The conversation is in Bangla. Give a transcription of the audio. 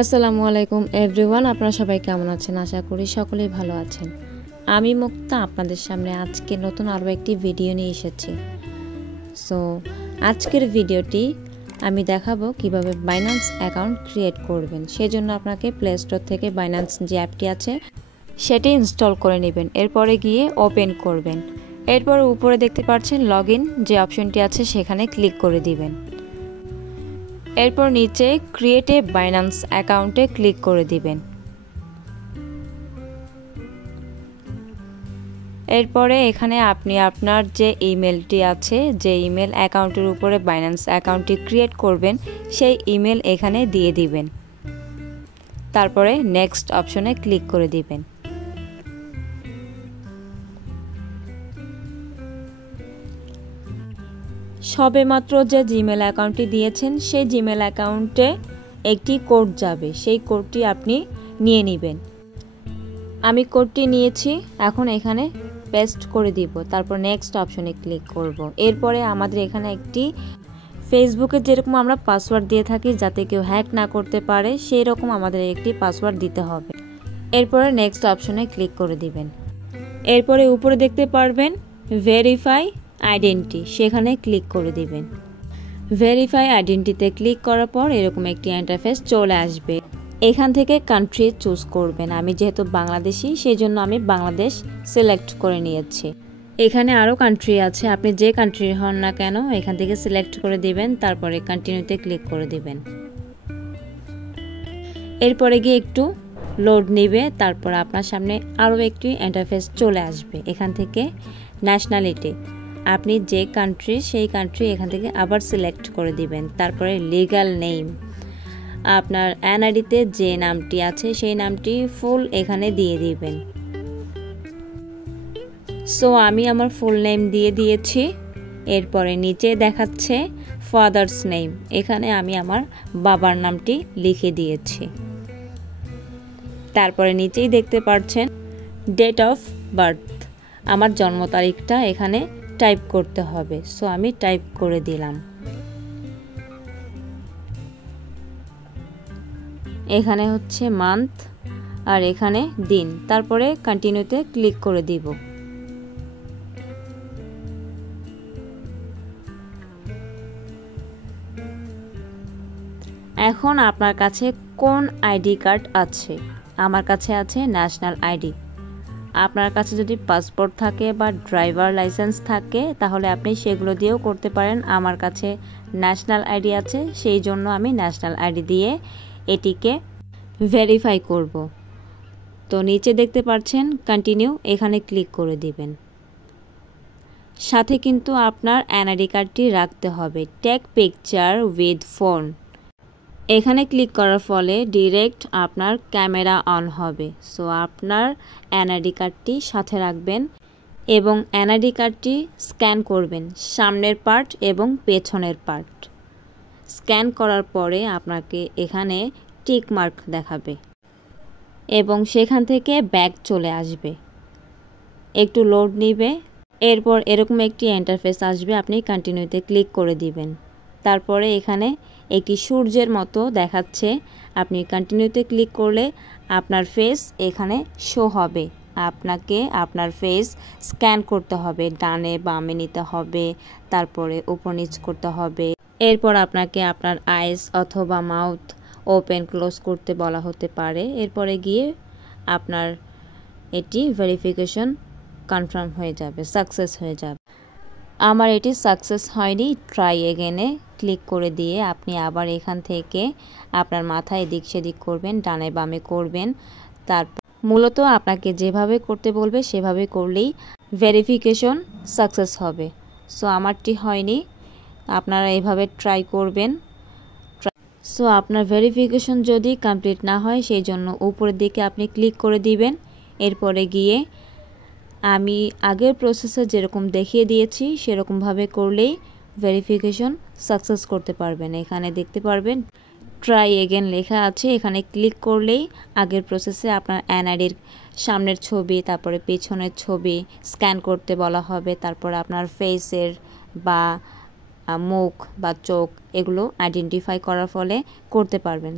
আসসালামু আলাইকুম এভরিওয়ান, আপনারা সবাই কেমন আছেন? আশা করি সকলেই ভালো আছেন। আমি মুক্তা আপনাদের সামনে আজকে নতুন আরও একটি ভিডিও নিয়ে এসেছি। সো আজকের ভিডিওটি আমি দেখাবো কিভাবে বাইন্যান্স অ্যাকাউন্ট ক্রিয়েট করবেন। সেজন্য আপনাকে প্লে স্টোর থেকে বাইন্যান্স যে অ্যাপটি আছে সেটি ইনস্টল করে নেবেন। এরপরে গিয়ে ওপেন করবেন। এরপর উপরে দেখতে পাচ্ছেন লগইন যে অপশনটি আছে সেখানে ক্লিক করে দিবেন। এরপর নিচে ক্রিয়েট এ বাইন্যান্স অ্যাকাউন্টে ক্লিক করে দিবেন। এরপরে এখানে আপনি আপনার যে ইমেলটি আছে, যে ইমেল অ্যাকাউন্টের উপরে বাইন্যান্স অ্যাকাউন্টটি ক্রিয়েট করবেন সেই ইমেল এখানে দিয়ে দিবেন। তারপরে নেক্সট অপশনে ক্লিক করে দিবেন। সবেমাত্র যে জিমেল অ্যাকাউন্টটি দিয়েছেন সেই জিমেল অ্যাকাউন্টে একটি কোড যাবে, সেই কোডটি আপনি নিয়ে নেবেন। আমি কোডটি নিয়েছি, এখন এখানে পেস্ট করে দিব। তারপর নেক্সট অপশনে ক্লিক করব। এরপরে আমাদের এখানে একটি ফেসবুকে যেরকম আমরা পাসওয়ার্ড দিয়ে থাকি যাতে কেউ হ্যাক না করতে পারে, সেই রকম আমাদের একটি পাসওয়ার্ড দিতে হবে। এরপরে নেক্সট অপশনে ক্লিক করে দিবেন। এরপরে উপরে দেখতে পারবেন ভেরিফাই আইডেন্টি, সেখানে ক্লিক করে দিবেন। ভেরিফাই আইডেন্টিতে ক্লিক করার পর এরকম একটি ইন্টারফেস চলে আসবে। এখান থেকে কান্ট্রি চুজ করবেন। আমি যেহেতু বাংলাদেশি সেই জন্য আমি বাংলাদেশ সিলেক্ট করে নিয়েছি। এখানে আরও কান্ট্রি আছে, আপনি যে কান্ট্রির হন না কেন এখান থেকে সিলেক্ট করে দিবেন। তারপরে কন্টিনিউতে ক্লিক করে দিবেন। এরপরে গিয়ে একটু লোড নেবে, তারপর আপনার সামনে আরও একটি ইন্টারফেস চলে আসবে। এখান থেকে ন্যাশনালিটি, আপনি যে কান্ট্রি সেই কান্ট্রি এখান থেকে আবার সিলেক্ট করে দিবেন। তারপরে লিগ্যাল নেম, আপনার এনআইডিতে যে নামটি আছে সেই নামটি ফুল এখানে দিয়ে দিবেন। সো আমি আমার ফুল নেম দিয়ে দিয়েছি। এরপরে নিচে দেখাচ্ছে ফাদার্স নেম, এখানে আমি আমার বাবার নামটি লিখে দিয়েছি। তারপরে নিচেই দেখতে পাচ্ছেন ডেট অফ বার্থ, আমার জন্ম তারিখটা এখানে টাইপ করতে হবে। সো আমি টাইপ করে দিলাম। এখানে হচ্ছে মান্থ আর এখানে দিন। তারপরে কন্টিনিউতে ক্লিক করে দিব। এখন আপনার কাছে কোন আইডি কার্ড আছে? আমার কাছে আছে ন্যাশনাল আইডি। আপনার কাছে যদি পাসপোর্ট থাকে বা ড্রাইভার লাইসেন্স থাকে তাহলে আপনি সেগুলো দিয়েও করতে পারেন। আমার কাছে ন্যাশনাল আইডি আছে, সেই জন্য আমি ন্যাশনাল আইডি দিয়ে এটিকে ভেরিফাই করব। তো নিচে দেখতে পাচ্ছেন কন্টিনিউ, এখানে ক্লিক করে দিবেন। সাথে কিন্তু আপনার এনআইডি কার্ডটি রাখতে হবে। টেক পিকচার উইথ ফোন, এখানে ক্লিক করার ফলে ডিরেক্ট আপনার ক্যামেরা অন হবে। সো আপনার এনআইডি কার্ডটি সাথে রাখবেন এবং এনআইডি কার্ডটি স্ক্যান করবেন, সামনের পার্ট এবং পেছনের পার্ট। স্ক্যান করার পরে আপনাকে এখানে টিক মার্ক দেখাবে এবং সেখান থেকে ব্যাক চলে আসবে। একটু লোড নিবে, এরপর এরকম একটি ইন্টারফেস আসবে, আপনি কন্টিনিউতে ক্লিক করে দিবেন। তারপরে এখানে একটি সূর্যের মতো দেখাচ্ছে, আপনি কন্টিনিউতে ক্লিক করলে আপনার ফেস এখানে শো হবে। আপনাকে আপনার ফেস স্ক্যান করতে হবে, ডানে বামে নিতে হবে, তারপরে উপর নিচ করতে হবে। এরপর আপনাকে আপনার আইস অথবা মাউথ ওপেন ক্লোজ করতে বলা হতে পারে। এরপরে গিয়ে আপনার এটি ভেরিফিকেশন কনফার্ম হয়ে যাবে, সাকসেস হয়ে যাবে। আমার এটি সাকসেস হয়নি, ট্রাই এগেনে ক্লিক করে দিয়ে আপনি আবার এখান থেকে আপনার মাথায় এদিক সেদিক করবেন, ডানে বামে করবেন। তারপর মূলত আপনাকে যেভাবে করতে বলবে সেভাবে করলেই ভেরিফিকেশন সাকসেস হবে। সো আমারটি হয়নি, আপনারা এভাবে ট্রাই করবেন। সো আপনার ভেরিফিকেশন যদি কমপ্লিট না হয় সেই জন্য উপরের দিকে আপনি ক্লিক করে দিবেন। এরপরে গিয়ে আমি আগের প্রসেসে যেরকম দেখিয়ে দিয়েছি সেরকমভাবে করলেই ভেরিফিকেশন সাকসেস করতে পারবেন। এখানে দেখতে পারবেন ট্রাই এগেন লেখা আছে, এখানে ক্লিক করলেই আগের প্রসেসে আপনার এনআইডির সামনের ছবি তারপরে পেছনের ছবি স্ক্যান করতে বলা হবে। তারপর আপনার ফেসের বা মুখ বা চোখ এগুলো আইডেন্টিফাই করার ফলে করতে পারবেন।